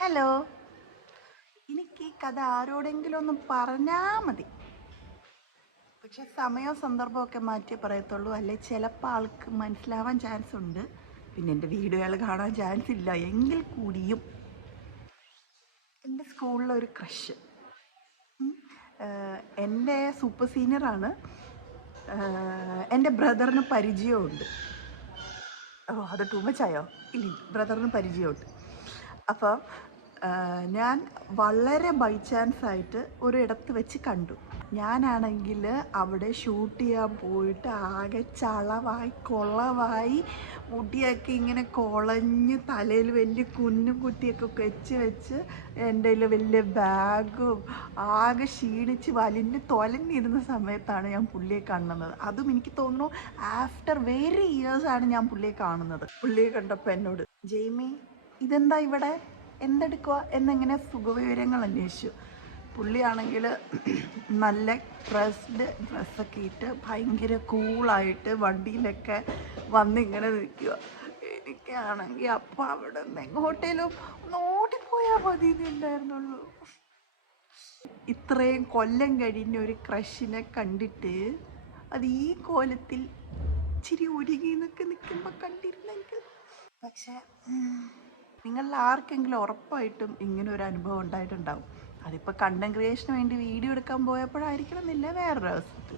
Hello, എനിക്ക് ഈ കഥ ആരോടെങ്കിലും ഒന്ന് പറഞ്ഞാൽ മതി. പക്ഷെ സമയവും സന്ദർഭമൊക്കെ മാറ്റിയേ പറയത്തുള്ളൂ, അല്ലെ ചിലപ്പോൾ ആൾക്ക് മനസ്സിലാവാൻ ചാൻസ് ഉണ്ട്. പിന്നെ എൻ്റെ വീഡിയോകൾ കാണാൻ ചാൻസ് ഇല്ല. എങ്കിൽ കൂടിയും എൻ്റെ സ്കൂളിലൊരു ക്രഷ്, എൻ്റെ സൂപ്പർ സീനിയറാണ്. എൻ്റെ ബ്രദറിന് പരിചയമുണ്ട്. ഓ, അത് ടൂ മച്ച് ആയോ? ഇല്ല, ബ്രദറിന് പരിചയമുണ്ട്. അപ്പോൾ ഞാൻ വളരെ ബൈ ചാൻസ് ആയിട്ട് ഒരിടത്ത് വെച്ച് കണ്ടു. ഞാനാണെങ്കിൽ അവിടെ ഷൂട്ട് ചെയ്യാൻ പോയിട്ട് ആകെ ചളവായി കൊളവായി, മുടിയൊക്കെ ഇങ്ങനെ കുളഞ്ഞ്, തലയിൽ വലിയ കുന്നും കുത്തിയൊക്കെ വെച്ച് എൻ്റെ കയ്യിൽ വലിയ ബാഗും ആകെ ക്ഷീണിച്ച് വലിഞ്ഞ് തൊലഞ്ഞിരുന്ന സമയത്താണ് ഞാൻ പുള്ളിയെ കാണുന്നത്. അതും എനിക്ക് തോന്നുന്നു ആഫ്റ്റർ വെരി ഇയേഴ്സാണ് ഞാൻ പുള്ളിയെ കാണുന്നത്. പുള്ളിയെ കണ്ടപ്പോൾ എന്നോട്, ജെയ്മി ഇതെന്താ ഇവിടെ, എന്തെടുക്കുക എന്നെങ്ങനെ സുഖവിവരങ്ങൾ അന്വേഷിച്ചു. പുള്ളിയാണെങ്കിൽ നല്ല ഡ്രസ്സൊക്കെ ഇട്ട് ഭയങ്കര കൂളായിട്ട് വണ്ടിയിലൊക്കെ വന്നിങ്ങനെ നിൽക്കുക. എനിക്കാണെങ്കിൽ അപ്പം അവിടെ നിന്ന് എങ്ങോട്ടേലും ഒന്ന് ഓടിപ്പോയാൽ മതി എന്നുണ്ടായിരുന്നുള്ളൂ. ഇത്രയും കൊല്ലം കഴിഞ്ഞ ഒരു ക്രഷിനെ കണ്ടിട്ട് അത് ഈ കോലത്തിൽ ഇച്ചിരി ഒരുങ്ങി എന്നൊക്കെ നിൽക്കുമ്പോൾ കണ്ടിരുന്നെങ്കിൽ. പക്ഷേ നിങ്ങളിൽ ആർക്കെങ്കിലും ഉറപ്പായിട്ടും ഇങ്ങനെ ഒരു അനുഭവം ഉണ്ടായിട്ടുണ്ടാവും. അതിപ്പോൾ കണ്ടന്റ് ക്രിയേഷന് വേണ്ടി വീഡിയോ എടുക്കാൻ പോയപ്പോഴായിരിക്കണം എന്നില്ല, വേറൊരു അവസരത്തിൽ.